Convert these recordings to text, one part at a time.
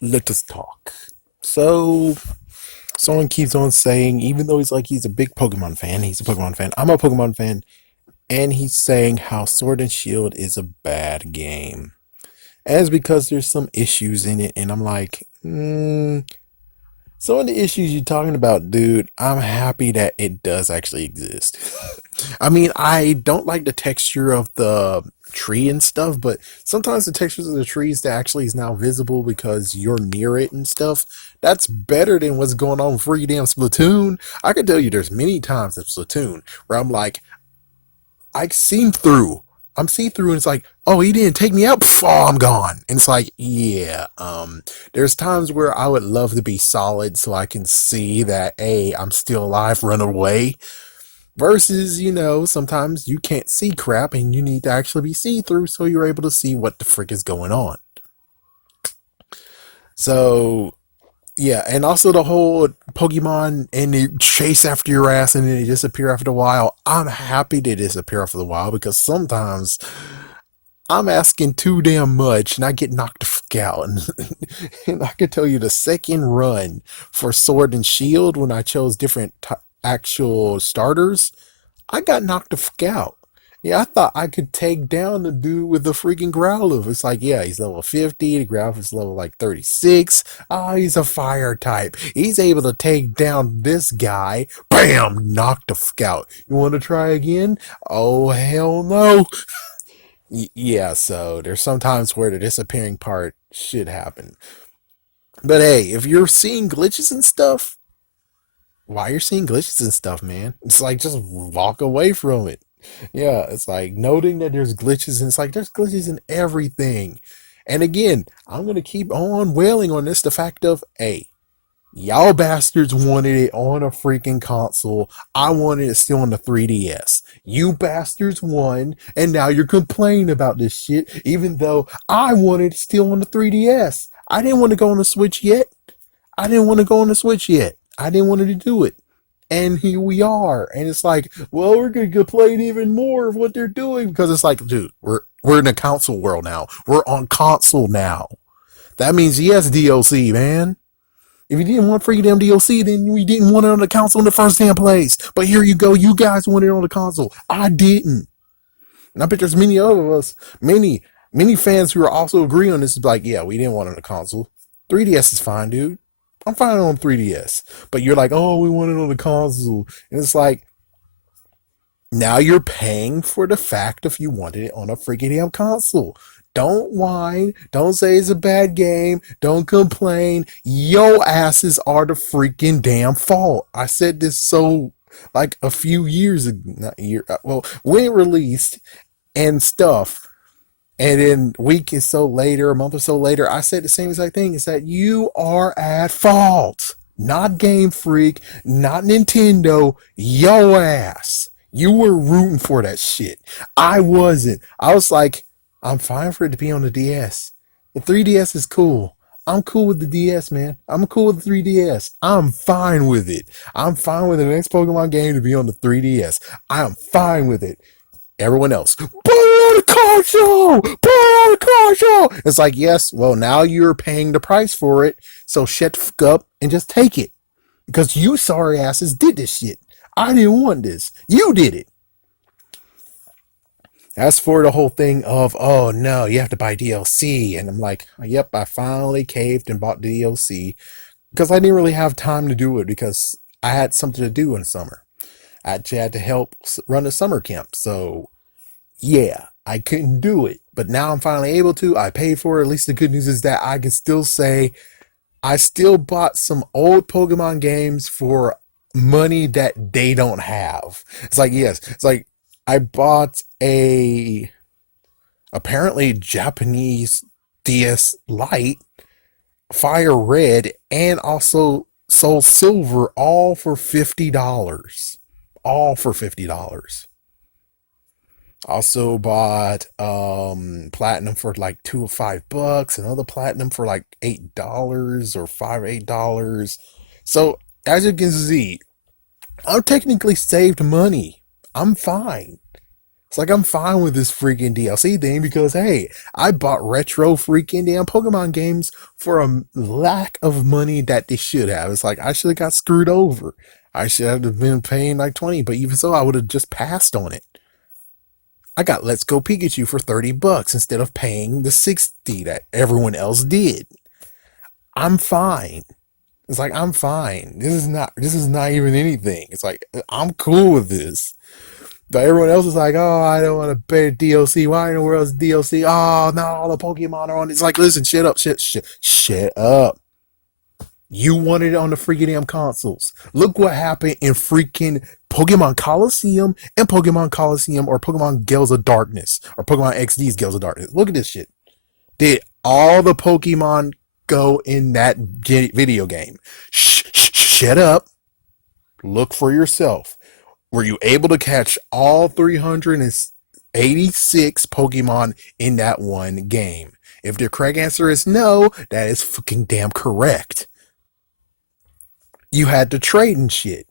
Let us talk. So, someone keeps on saying, even though he's a big Pokemon fan, he's a Pokemon fan. I'm a Pokemon fan, and he's saying how Sword and Shield is a bad game. As because there's some issues in it, and I'm like, some of the issues you're talking about, dude, I'm happy that it does actually exist. I mean, I don't like the texture of the tree and stuff, but sometimes the textures of the trees that actually is now visible because you're near it and stuff, that's better than what's going on with free damn Splatoon. I can tell you there's many times in Splatoon where I'm like, I see through. I'm see through and it's like, oh, he didn't take me out. Pff, oh, I'm gone. And it's like, yeah. There's times where I would love to be solid so I can see that, hey, I'm still alive, run away. Versus, sometimes you can't see crap and you need to actually be see through so you're able to see what the frick is going on. So yeah, and also the whole Pokemon and they chase after your ass and then they disappear after a while. I'm happy they disappear after a while because sometimes I'm asking too damn much and I get knocked the fuck out. And I can tell you the second run for Sword and Shield when I chose different actual starters, I got knocked the fuck out. Yeah, I thought I could take down the dude with the freaking Growlithe. It's like, yeah, he's level 50. The Growlithe is level like 36. Oh, he's a fire type. He's able to take down this guy. Bam! Knocked the fuck out. You want to try again? Oh, hell no. Yeah, so there's sometimes where the disappearing part should happen. But hey, if you're seeing glitches and stuff, why you're seeing glitches and stuff, man? It's like just walk away from it. Yeah, it's like noting that there's glitches, and it's like there's glitches in everything. And again, I'm gonna keep on wailing on this the fact of, hey, y'all bastards wanted it on a freaking console. I wanted it still on the 3DS. You bastards won, and now you're complaining about this shit, even though I wanted it still on the 3DS. I didn't want to go on the Switch yet. I didn't want to go on the Switch yet. I didn't want to do it. And here we are. And it's like, well, we're gonna complain even more of what they're doing because it's like, dude, we're in a console world now. We're on console now. That means yes, DLC, man. If you didn't want free damn DLC, then we didn't want it on the console in the first damn place. But here you go, you guys want it on the console. I didn't. And I bet there's many of us, many fans who are also agree on this is like, yeah, we didn't want it on the console. 3DS is fine, dude. I'm fine on 3DS. But you're like, oh, we want it on the console. And it's like, now you're paying for the fact if you wanted it on a freaking damn console. Don't whine. Don't say it's a bad game. Don't complain. Yo asses are the freaking damn fault. I said this so like a few years ago, not year, well, when it released and stuff. And then a week or so later, a month or so later, I said the same exact thing. Is that you are at fault. Not Game Freak, not Nintendo, yo ass. You were rooting for that shit. I wasn't. I was like, I'm fine for it to be on the DS. The 3DS is cool. I'm cool with the DS, man. I'm cool with the 3DS. I'm fine with it. I'm fine with the next Pokemon game to be on the 3DS. I'm fine with it. Everyone else, put it on the console! Put it on the console! It's like, yes, well, now you're paying the price for it, so shut the fuck up and just take it. Because you sorry asses did this shit. I didn't want this. You did it. As for the whole thing of, oh no, you have to buy DLC, and I'm like, yep, I finally caved and bought DLC because I didn't really have time to do it because I had something to do in summer. I actually had to help run a summer camp, so yeah, I couldn't do it. But now I'm finally able to. I paid for it. At least the good news is that I can still say I still bought some old Pokemon games for money that they don't have. It's like, yes, it's like I bought a apparently Japanese DS Lite, Fire Red, and also Soul Silver, all for $50. All for $50. Also bought platinum for like $2 or $5, another platinum for like $8 or $5 or $8. So as you can see, I've technically saved money. I'm fine. It's like I'm fine with this freaking DLC thing because hey, I bought retro freaking damn Pokemon games for a lack of money that they should have. It's like I should have got screwed over. I should have been paying like 20, but even so, I would have just passed on it. I got Let's Go Pikachu for $30 instead of paying the 60 that everyone else did. I'm fine. It's like I'm fine. This is not even anything. It's like I'm cool with this. But everyone else is like, oh, I don't want to pay DLC. Why in the world is DLC? Oh, not all the Pokemon are on. It's like, listen, shut up, shut up. You wanted it on the freaking damn consoles. Look what happened in freaking Pokemon Coliseum and Pokemon Coliseum or Pokemon Gales of Darkness or Pokemon XD's Gales of Darkness. Look at this shit. Did all the Pokemon go in that video game? Shut up. Look for yourself. Were you able to catch all 386 Pokemon in that one game? If the correct answer is no, that is fucking damn correct. You had to trade and shit.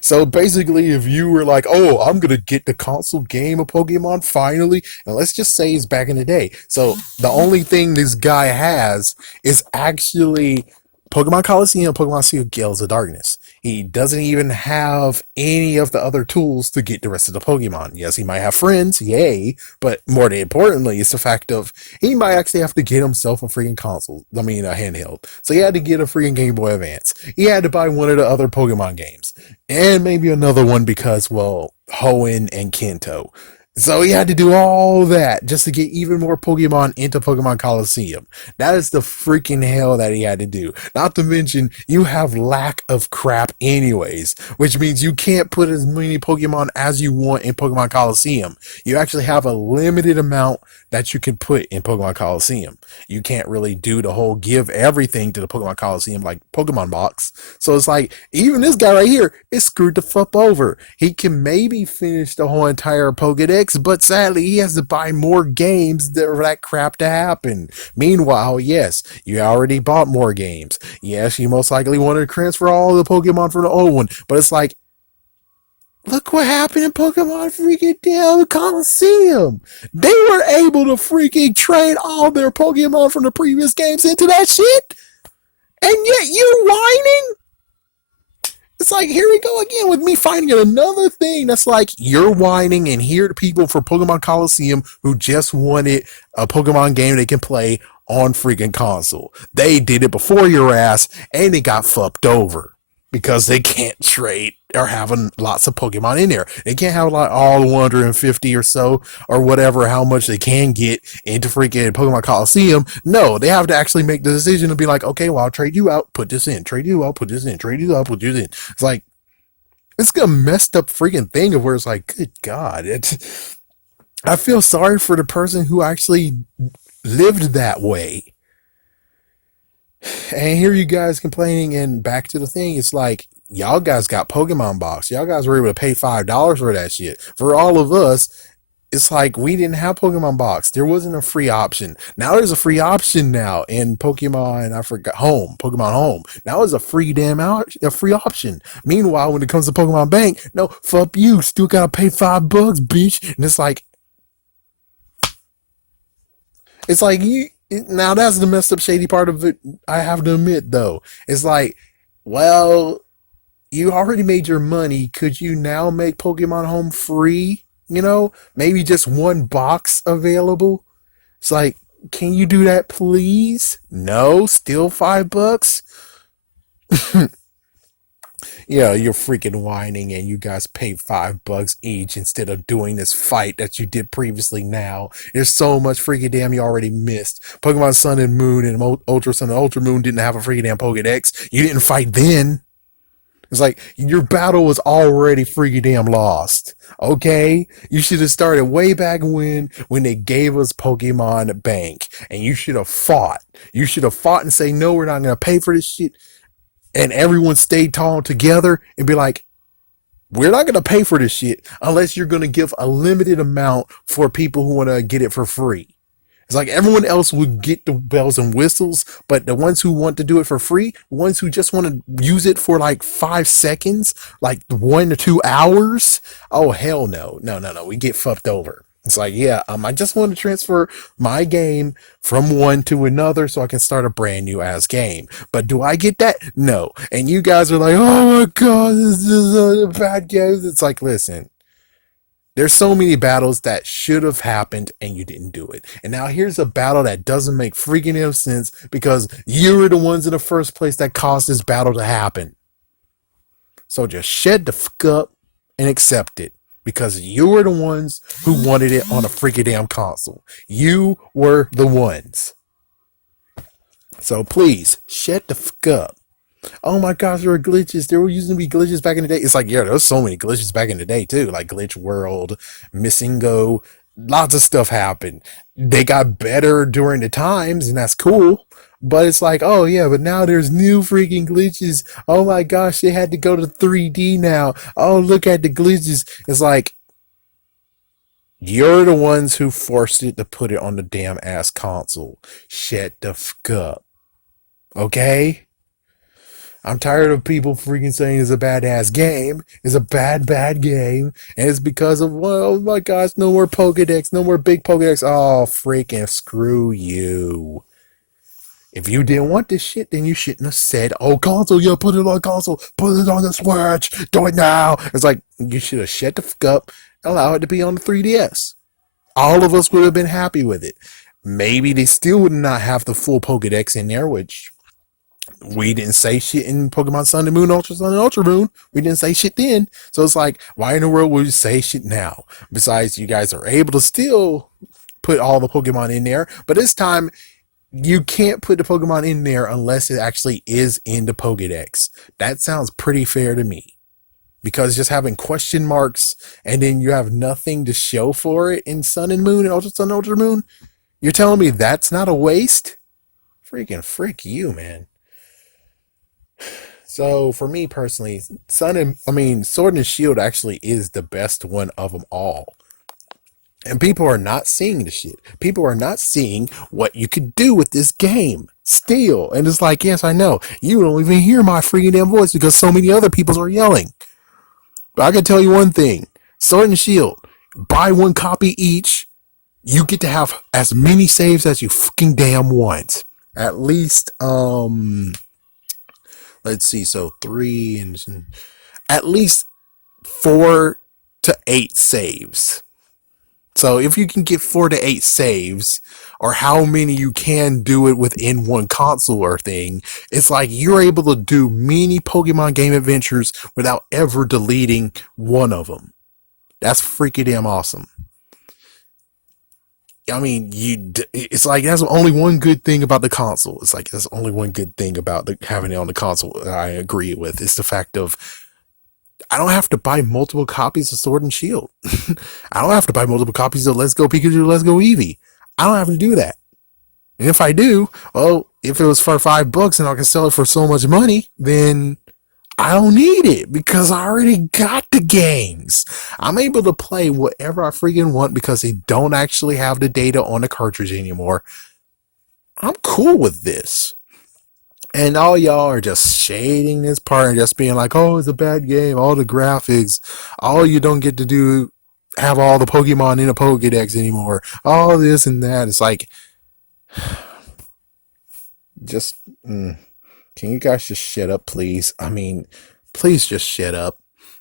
So basically, if you were like, oh, I'm going to get the console game of Pokemon finally, and let's just say it's back in the day. So the only thing this guy has is actually Pokemon Coliseum, Pokemon Steel Gales of Darkness. He doesn't even have any of the other tools to get the rest of the Pokemon. Yes, he might have friends, yay, but more importantly, it's the fact of he might actually have to get himself a freaking console. I mean, a handheld. So he had to get a freaking Game Boy Advance. He had to buy one of the other Pokemon games, and maybe another one because, well, Hoenn and Kanto. So he had to do all that just to get even more Pokemon into Pokemon Coliseum. That is the freaking hell that he had to do. Not to mention, you have lack of crap anyways, which means you can't put as many Pokemon as you want in Pokemon Coliseum. You actually have a limited amount that you can put in Pokemon Coliseum. You can't really do the whole give everything to the Pokemon Coliseum like Pokemon Box. So it's like, even this guy right here is screwed the fuck over. He can maybe finish the whole entire Pokedex, but sadly, he has to buy more games for that crap to happen. Meanwhile, yes, you already bought more games. Yes, you most likely wanted to transfer all the Pokemon from the old one, but it's like, look what happened in Pokemon freaking damn Coliseum. They were able to freaking trade all their Pokemon from the previous games into that shit. And yet you whining? It's like, here we go again with me finding another thing that's like, you're whining, and here are people for Pokemon Coliseum who just wanted a Pokemon game they can play on freaking console. They did it before your ass, and they got fucked over because they can't trade or having lots of Pokemon in there. They can't have like all 150 or so or whatever, how much they can get into freaking Pokemon Coliseum. No, they have to actually make the decision to be like, okay, well, I'll trade you out, put this in, trade you out, put this in, trade you out, put this in. It's like, it's a messed up freaking thing of where it's like, good God, I feel sorry for the person who actually lived that way. And here you guys complaining, and back to the thing, it's like, y'all guys got Pokemon Box. Y'all guys were able to pay $5 for that shit. For all of us, it's like we didn't have Pokemon Box. There wasn't a free option. Now there's a free option now in Pokemon. I forgot Pokemon Home. Now there's a free a free option. Meanwhile, when it comes to Pokemon Bank, no, fuck you. Still gotta pay $5, bitch. And it's like you. Now that's the messed up, shady part of it. I have to admit, though, it's like, well, you already made your money. Could you now make Pokemon Home free? Maybe just one box available. It's like, can you do that, please? No, still $5. Yeah, you're freaking whining, and you guys pay $5 each instead of doing this fight that you did previously. Now there's so much freaking damn you already missed. Pokemon Sun and Moon and Ultra Sun and Ultra Moon didn't have a freaking damn Pokedex. You didn't fight then. It's like your battle was already freaking damn lost. Okay, you should have started way back when they gave us Pokemon Bank, and you should have fought. You should have fought and say, no, we're not gonna pay for this shit. And everyone stayed tall together and be like, we're not going to pay for this shit unless you're going to give a limited amount for people who want to get it for free. It's like everyone else would get the bells and whistles, but the ones who want to do it for free, the ones who just want to use it for like 5 seconds, like 1 to 2 hours, oh hell no, no, no, no, we get fucked over. It's like, yeah, I just want to transfer my game from one to another so I can start a brand new ass game. But do I get that? No. And you guys are like, oh my god, this is a bad game. It's like, listen, there's so many battles that should have happened and you didn't do it. And now here's a battle that doesn't make freaking no sense because you were the ones in the first place that caused this battle to happen. So just shed the fuck up and accept it because you were the ones who wanted it on a freaking damn console. You were the ones. So please shed the fuck up. Oh my gosh, there were glitches. There were used to be glitches back in the day. It's like, yeah, there was so many glitches back in the day too, like Glitch World, Missing Go. Lots of stuff happened. They got better during the times, and that's cool. But it's like, oh yeah, but now there's new freaking glitches. Oh my gosh, they had to go to 3D now. Oh, look at the glitches. It's like, you're the ones who forced it to put it on the damn ass console. Shut the fuck up. Okay? I'm tired of people freaking saying it's a bad ass game. It's a bad game. And it's because of, well, oh my gosh, no more Pokedex, no more big Pokedex. Oh, freaking screw you. If you didn't want this shit, then you shouldn't have said, oh, console, yeah, put it on console, put it on the Switch, do it now. It's like, you should have shut the fuck up, allow it to be on the 3DS. All of us would have been happy with it. Maybe they still would not have the full Pokedex in there, which we didn't say shit in Pokemon Sun and Moon, Ultra Sun and Ultra Moon. We didn't say shit then. So it's like, why in the world would you say shit now? Besides, you guys are able to still put all the Pokemon in there, but this time you can't put the Pokemon in there unless it actually is in the Pokedex. That sounds pretty fair to me. Because just having question marks and then you have nothing to show for it in Sun and Moon and Ultra Sun and Ultra Moon, you're telling me that's not a waste? Freaking frick you, man. So for me personally, Sword and Shield actually is the best one of them all. And people are not seeing the shit. People are not seeing what you could do with this game. Still. And it's like, yes, I know. You don't even hear my freaking damn voice because so many other people are yelling. But I can tell you one thing. Sword and Shield, buy one copy each. You get to have as many saves as you fucking damn want. At least, let's see, so three and at least 4 to 8 saves. So if you can get 4 to 8 saves, or how many you can do it within one console or thing, it's like you're able to do many Pokemon game adventures without ever deleting one of them. That's freaking damn awesome. I mean, it's like that's only one good thing about the console. It's like that's only one good thing about having it on the console that I agree with. It's the fact of I don't have to buy multiple copies of Sword and Shield. I don't have to buy multiple copies of Let's Go Pikachu, Let's Go Eevee. I don't have to do that. And if I do, well, if it was for $5 and I can sell it for so much money, then I don't need it because I already got the games. I'm able to play whatever I freaking want because they don't actually have the data on the cartridge anymore. I'm cool with this. And all y'all are just shading this part and just being like, oh, it's a bad game. All the graphics. All you don't get to do, have all the Pokemon in a Pokedex anymore. All this and that. It's like, just, can you guys just shut up, please? I mean, please just shut up.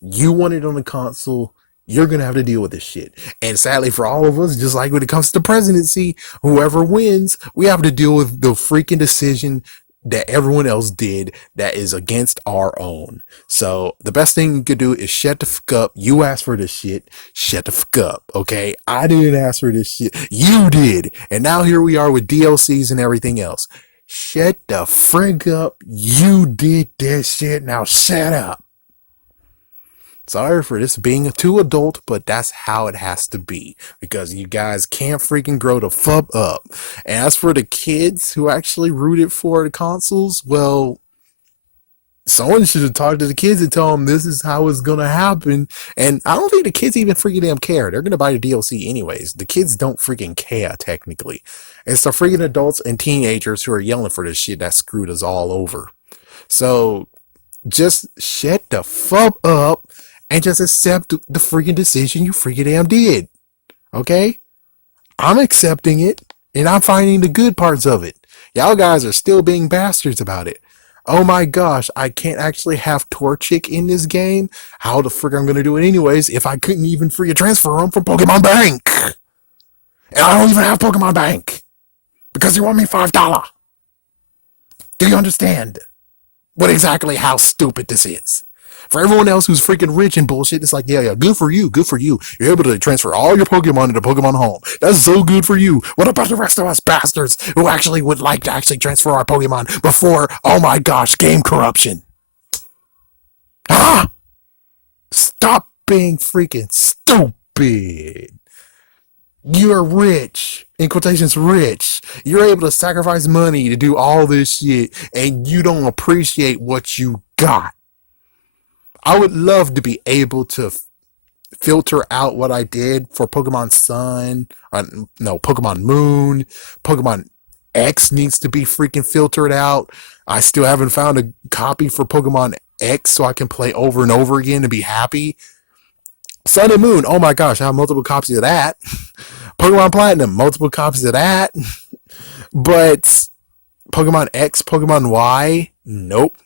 You want it on the console. You're going to have to deal with this shit. And sadly for all of us, just like when it comes to the presidency, whoever wins, we have to deal with the freaking decision that everyone else did that is against our own. So the best thing you could do is shut the fuck up. You asked for this shit. Shut the fuck up. Okay. I didn't ask for this shit. You did. And now here we are with DLCs and everything else. Shut the frig up. You did this shit. Now shut up. Sorry for this being too adult, but that's how it has to be because you guys can't freaking grow the fuck up. And as for the kids who actually rooted for the consoles, well, Someone should have talked to the kids and told them this is how it's gonna happen. And I don't think the kids even freaking damn care. They're gonna buy the DLC anyways. The kids don't freaking care technically. It's the freaking adults and teenagers who are yelling for this shit that screwed us all over. So just shut the fuck up and just accept the freaking decision you freaking damn did. Okay? I'm accepting it and I'm finding the good parts of it. Y'all guys are still being bastards about it. Oh my gosh, I can't actually have Torchic in this game. How the frick I'm gonna do it anyways if I couldn't even free a transfer them from Pokemon Bank? And I don't even have Pokemon Bank because you want me $5. Do you understand what exactly how stupid this is? For everyone else who's freaking rich and bullshit, it's like, yeah, good for you, good for you. You're able to transfer all your Pokemon into Pokemon Home. That's so good for you. What about the rest of us bastards who actually would like to actually transfer our Pokemon before, oh my gosh, game corruption? Ah! Stop being freaking stupid. You're rich. In quotations, rich. You're able to sacrifice money to do all this shit, and you don't appreciate what you got. I would love to be able to filter out what I did for Pokemon Sun, no, Pokemon Moon, Pokemon X needs to be freaking filtered out. I still haven't found a copy for Pokemon X so I can play over and over again and be happy. Sun and Moon, oh my gosh, I have multiple copies of that. Pokemon Platinum, multiple copies of that. But Pokemon X, Pokemon Y, nope.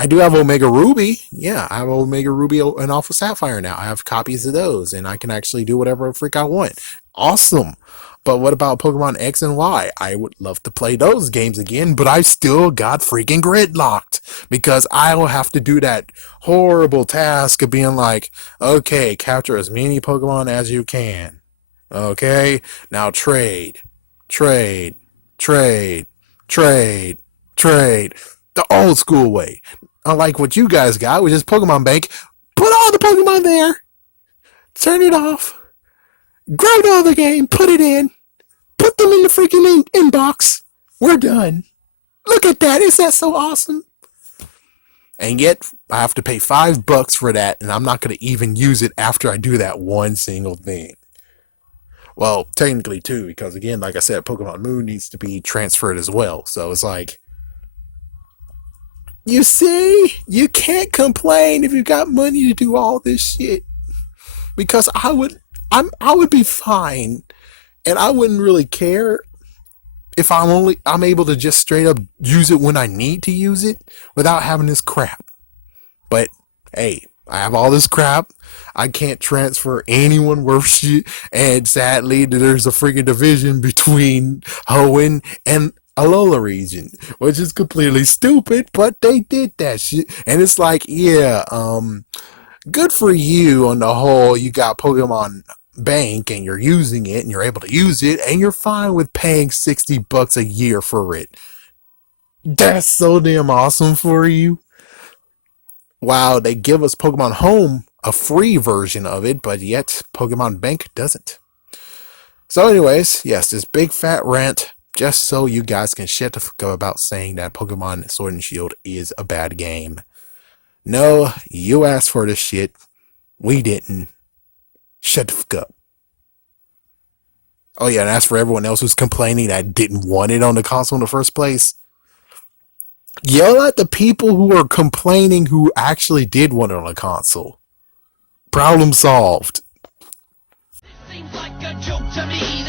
I do have Omega Ruby. Yeah, I have Omega Ruby and Alpha Sapphire now. I have copies of those, and I can actually do whatever freak I want. Awesome. But what about Pokemon X and Y? I would love to play those games again, but I still got freaking gridlocked because I will have to do that horrible task of being like, okay, capture as many Pokemon as you can. Okay, now trade, trade, trade, trade, trade. The old school way. Unlike what you guys got, which is Pokemon Bank. Put all the Pokemon there, turn it off, grab another game, put it in, put them in the freaking inbox. We're done. Look at that. Is that so awesome? And yet, I have to pay $5 for that, and I'm not going to even use it after I do that one single thing. Well, technically, too, because again, like I said, Pokemon Moon needs to be transferred as well. So it's like, you see, you can't complain if you got money to do all this shit. Because I would be fine, and I wouldn't really care if I'm able to just straight up use it when I need to use it without having this crap. But hey, I have all this crap. I can't transfer anyone worth shit, and sadly, there's a freaking division between Hoenn and Alola region, which is completely stupid, but they did that shit. And it's like, yeah, good for you on the whole. You got Pokemon Bank and you're using it and you're able to use it and you're fine with paying $60 a year for it. That's so damn awesome for you. Wow, they give us Pokemon Home a free version of it, but yet Pokemon Bank doesn't. So, anyways, yes, this big fat rant just so you guys can shut the fuck up about saying that Pokemon Sword and Shield is a bad game. No, you asked for this shit. We didn't. Shut the fuck up. Oh yeah, and as for everyone else who's complaining that didn't want it on the console in the first place, yell at the people who are complaining who actually did want it on a console. Problem solved. Seems like a joke to me.